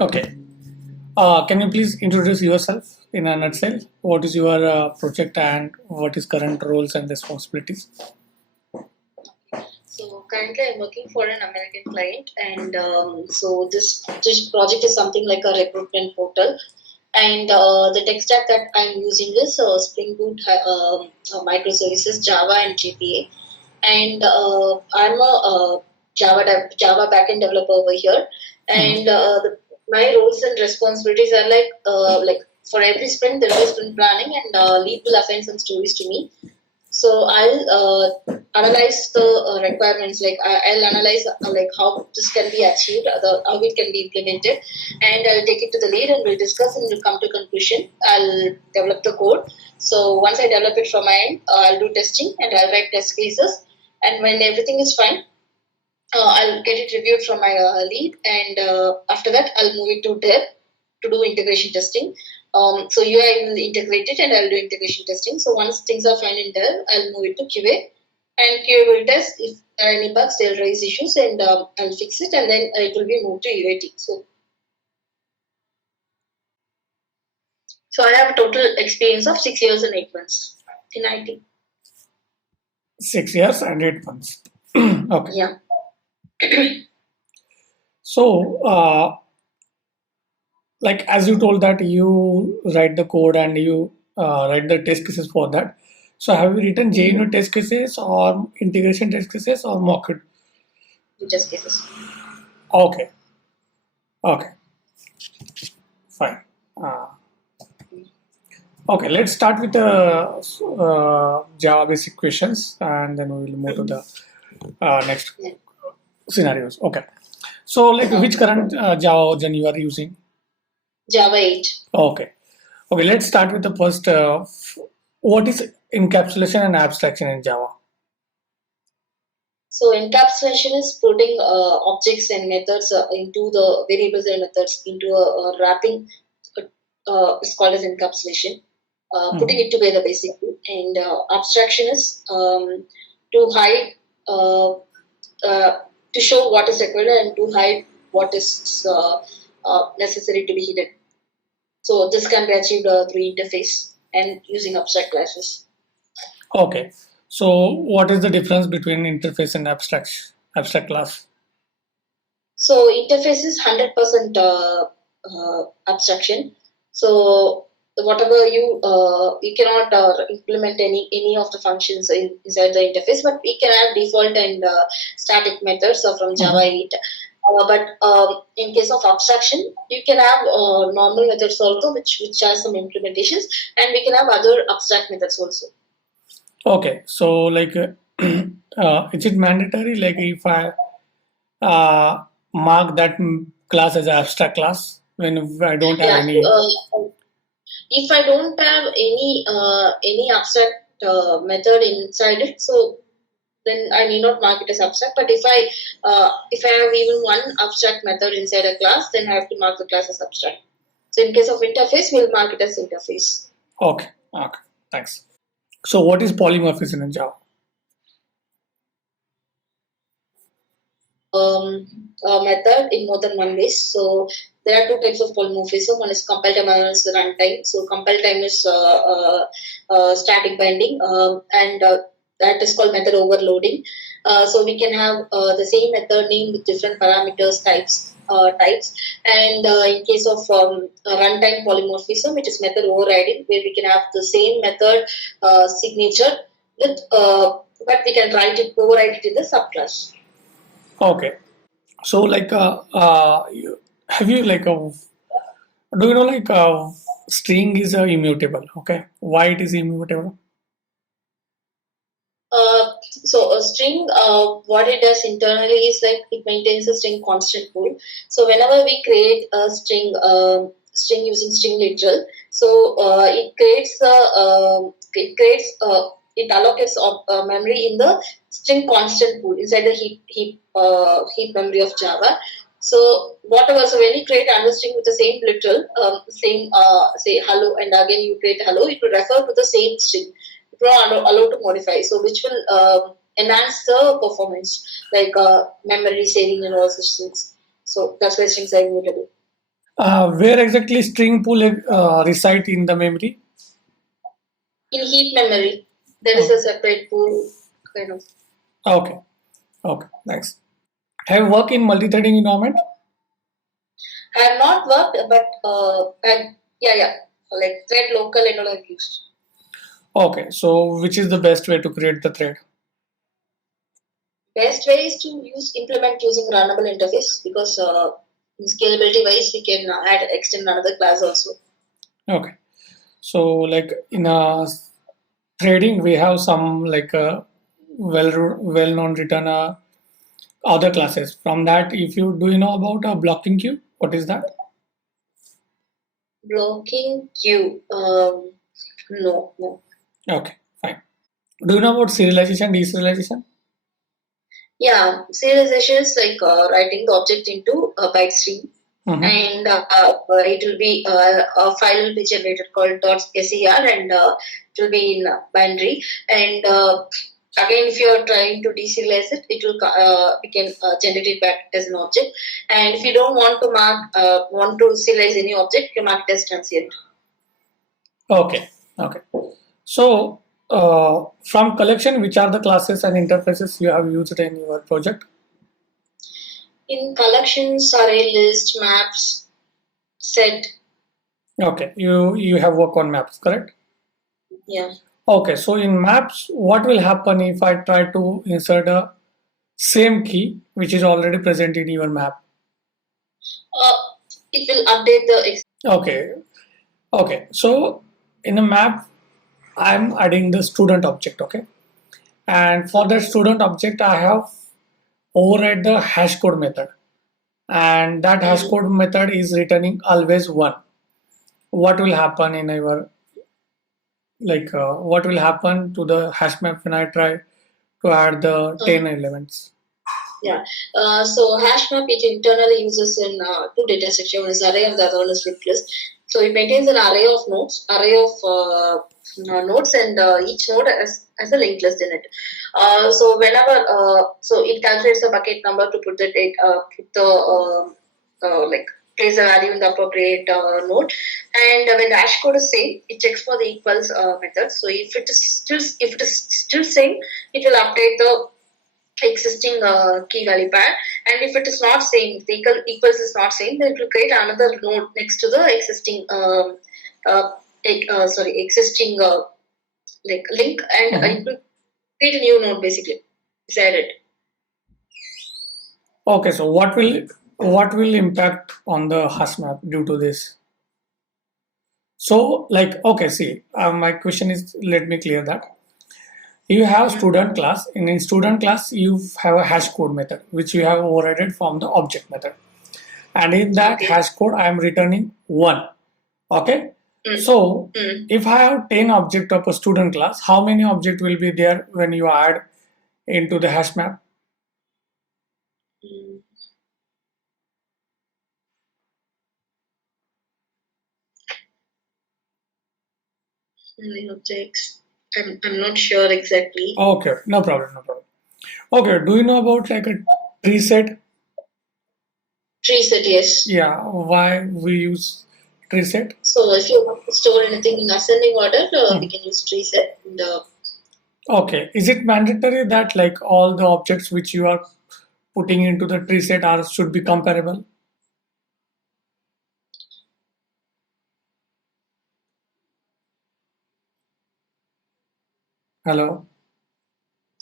Okay. Can you please introduce yourself in a nutshell? What is your project and what is current roles and responsibilities? So currently, I'm working for an American client, and so this project is something like a recruitment portal. And the tech stack that I'm using is Spring Boot, Microservices, Java, and GPA. And I'm a Java backend developer over here. And my roles and responsibilities are like for every sprint there is sprint planning, and lead will assign some stories to me. So I'll analyze the requirements. I'll analyze like how this can be achieved, how it can be implemented, and I'll take it to the lead and we'll discuss and we'll come to conclusion. I'll develop the code. So once I develop it from my end, I'll do testing and I'll write test cases. And when everything is fine, I'll get it reviewed from my lead, and after that, I'll move it to dev to do integration testing. So UI will integrate it, and I'll do integration testing. So once things are fine in dev, I'll move it to QA, and QA will test if there are any bugs, they'll raise issues, and I'll fix it, and then it will be moved to UAT. So I have a total experience of 6 years and 8 months in IT. 6 years and 8 months. Okay. Yeah. So, like as you told that you write the code and you write the test cases for that. So, have you written JUnit test cases or integration test cases or mock it? Test cases. Okay. Okay. Fine. Okay, let's start with the Java basic questions and then we will move to the next scenarios. Okay. So, like which current Java version you are using? Java 8. Okay. Okay, let's start with the first. What is encapsulation and abstraction in Java? So encapsulation is putting objects and methods into the variables and methods into a wrapping. It's called as encapsulation. Putting it together basically. And abstraction is to hide, to show what is required and to hide what is necessary to be hidden. So this can be achieved through interface and using abstract classes. Okay. So what is the difference between interface and abstract class? So interface is 100% abstraction. So whatever you cannot implement any of the functions inside the interface, but we can have default and static methods from Java 8. But in case of abstraction, you can have normal methods also, which has some implementations, and we can have other abstract methods also. Okay, so like, is it mandatory? Like, if I mark that class as an abstract class when I don't have any. If I don't have any abstract method inside it, so then I need not mark it as abstract. But if I have even one abstract method inside a class, then I have to mark the class as abstract. So in case of interface, we'll mark it as interface. Okay. Okay. Thanks. So what is polymorphism in Java? A method in more than one ways. So there are two types of polymorphism. One is compile time and one is runtime. So compile time is static binding, and that is called method overloading. So we can have the same method name with different parameters types. And in case of runtime polymorphism, it is method overriding, where we can have the same method signature with but we can override it in the subclass. Okay. So like, have you like do you know like string is immutable? Okay. Why it is immutable? So a string, what it does internally is like it maintains a string constant pool. So whenever we create a string using string literal, so it allocates memory in the string constant pool inside the heap memory of Java. So whatever, so when you create another string with the same literal, say hello, and again you create hello, it will refer to the same string. It will allow to modify, so which will enhance the performance, like memory saving and all such things. So that's why strings are immutable. Where exactly string pool reside in the memory? In heap memory, there is a separate pool kind of. Okay. Okay. Thanks. Have you worked in multi-threading environment? I have not worked, but yeah, like thread local and all I've used. Okay. So which is the best way to create the thread? Best way is to implement using runnable interface because in scalability wise we can extend another class also. Okay. So like in a trading, we have some like well known written other classes. From that, if you do you know about a blocking queue? What is that? Blocking queue. No. Okay, fine. Do you know about serialization, deserialization? Yeah, serialization is like writing the object into a byte stream, and it will be a file will be generated called .ser, and it will be in binary. And again, if you are trying to deserialize it, it will we can generate it back as an object. And if you don't want to serialize any object, you mark it as transient. Okay, okay. So from collection, which are the classes and interfaces you have used in your project? In collections, array list, maps, set. Okay, you have worked on maps, correct? Yeah. Okay, so in maps, what will happen if I try to insert a same key which is already present in your map? Uh, it will update the. Okay, okay. So in a map, I'm adding the student object, okay? And for that student object, I have override the hash code method. And that hash code method is returning always one. What will happen in our what will happen to the hash map when I try to add the 10 elements? Yeah. So HashMap it internally uses in two data structure. One is array and the other one is linked list. So it maintains an array of nodes, and each node has a linked list in it. So whenever so it calculates the bucket number to put the data, put the like place a value in the appropriate node, and when the hash code is same, it checks for the equals method. So if it is still same, it will update the existing key value pair, and if it is not same, if the equals is not same, then it will create another node next to the existing existing like link, and it will create a new node basically beside it. Okay, so what will impact on the hash map due to this? So like okay, see, my question is, let me clear that. You have student class, and in student class you have a hash code method which you have overridden from the object method, and in that hash code I am returning 1. Okay, so if I have 10 object of a student class, how many object will be there when you add into the hash map? Many objects. I'm not sure exactly. Okay, no problem. Okay, do you know about like a tree set? Tree set, yes. Yeah, why we use tree set? So if you want to store anything in ascending order, we can use tree set. And, okay, is it mandatory that like all the objects which you are putting into the tree set are should be comparable? Hello?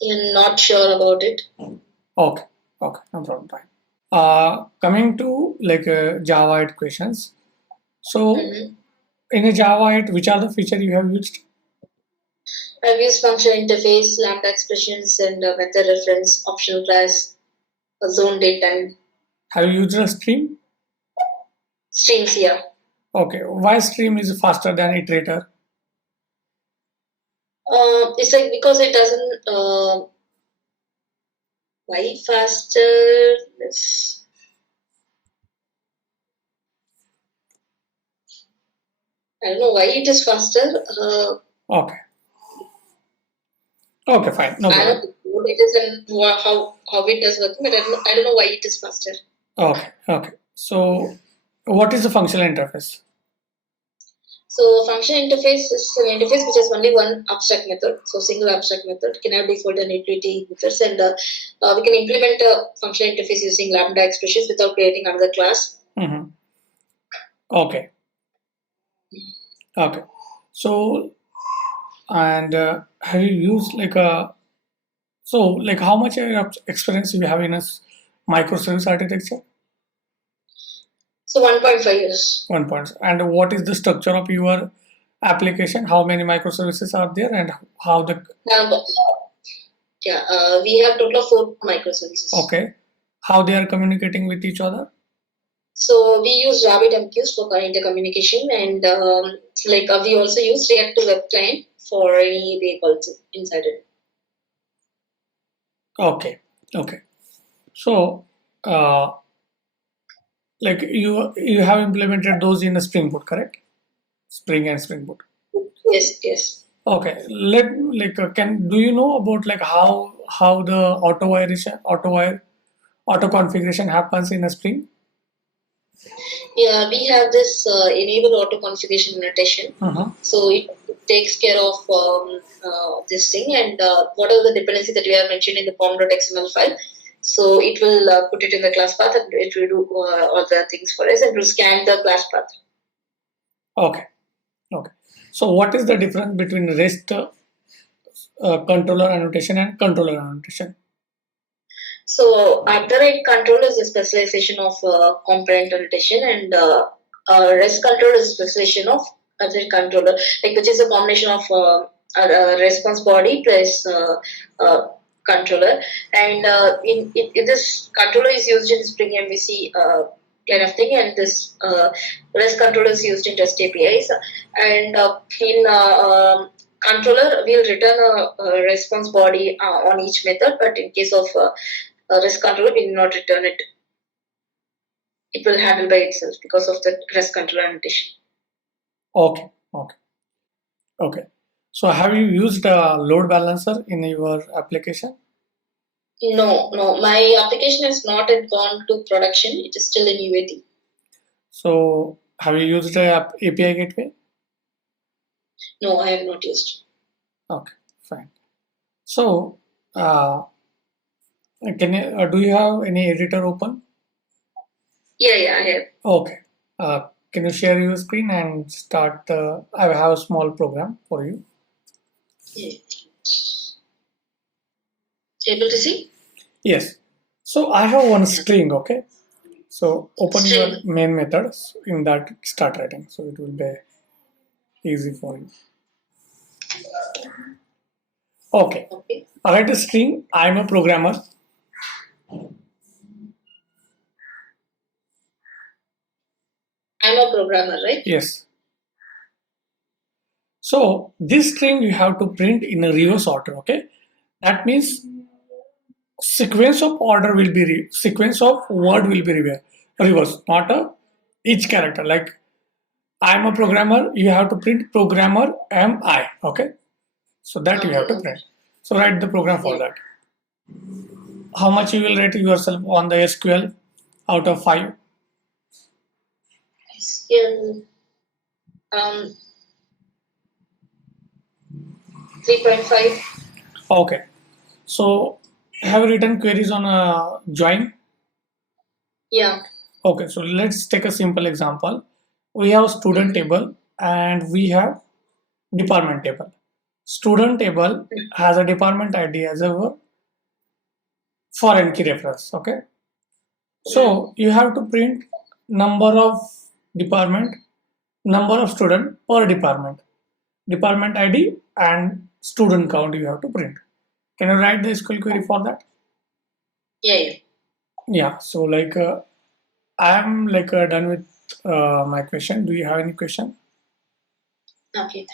you're not sure about it. Okay, no problem, fine. Coming to like Java 8 questions. So in a Java 8, which are the feature you have used? I've used function interface, lambda expressions, and method reference, optional class, zone datetime. Have you used a stream? Streams, yeah. Okay, why stream is faster than iterator? It's like because it doesn't. Why faster? I don't know why it is faster. Okay. Okay, fine. No I problem. don't know what it is and how it does work, but I don't know why it is faster. Okay. So What is the functional interface? So functional interface is an interface which has only one abstract method. So single abstract method can have default and utility methods, and we can implement a functional interface using lambda expressions without creating another class. Mm-hmm. Okay. Okay. So, and have you used like a, so like how much experience you have in a microservice architecture? So 1.5 years. 1 point. And what is the structure of your application? How many microservices are there, and how the, We have total of 4 microservices. okay, how they are communicating with each other? So we use RabbitMQs for intercommunication, and we also use React to Web Client for any way calls inside it. Okay. Okay. So, like you have implemented those in a Spring Boot, correct? Spring and Spring Boot. Yes. Okay. Do you know about like how the auto configuration happens in a Spring? Yeah, we have this enable auto configuration annotation. So it takes care of this thing, and whatever the dependency that we have mentioned in the pom.xml file. So it will put it in the class path, and it will do all the things for us, and will scan the class path. Okay. Okay. So what is the difference between REST controller annotation and controller annotation? So after-rate control is a specialization of component annotation, and REST control is a specialization of other controller, like which is a combination of a response body plus controller. And in this controller is used in Spring MVC kind of thing, and this REST controller is used in REST APIs. And in controller, we'll return a response body on each method, but in case of REST controller, we will not return it. It will handle by itself because of the REST controller annotation. Okay. So have you used a load balancer in your application? No. My application has not yet gone to production. It is still in UAT. So have you used a API gateway? No, I have not used. Okay, fine. So do you have any editor open? Yeah, I have. Okay. Can you share your screen and start? I have a small program for you. Yeah. Able to see? Yes. So I have one string. Okay. So open your main methods in that start writing. So it will be easy for you. Okay. I write a string. I'm a programmer. I'm a programmer, right? Yes. So this string you have to print in a reverse order. Okay. That means sequence of order will be sequence of word will be reverse, not a each character. Like I'm a programmer, you have to print programmer am I. Okay. So that you have to print. So write the program for that. How much you will rate yourself on the SQL out of 5? SQL 3.5. Okay. So have you written queries on a join? Yeah. Okay, so let's take a simple example. We have student table and we have department table. Student table has a department ID as a foreign key reference. Okay. So you have to print number of department, number of student per department ID and student count you have to print. Can you write the SQL query for that? Yeah. Yeah. So like I'm like done with my question. Do you have any question? Okay.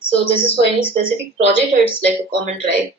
So this is for any specific project, or it's like a common drive?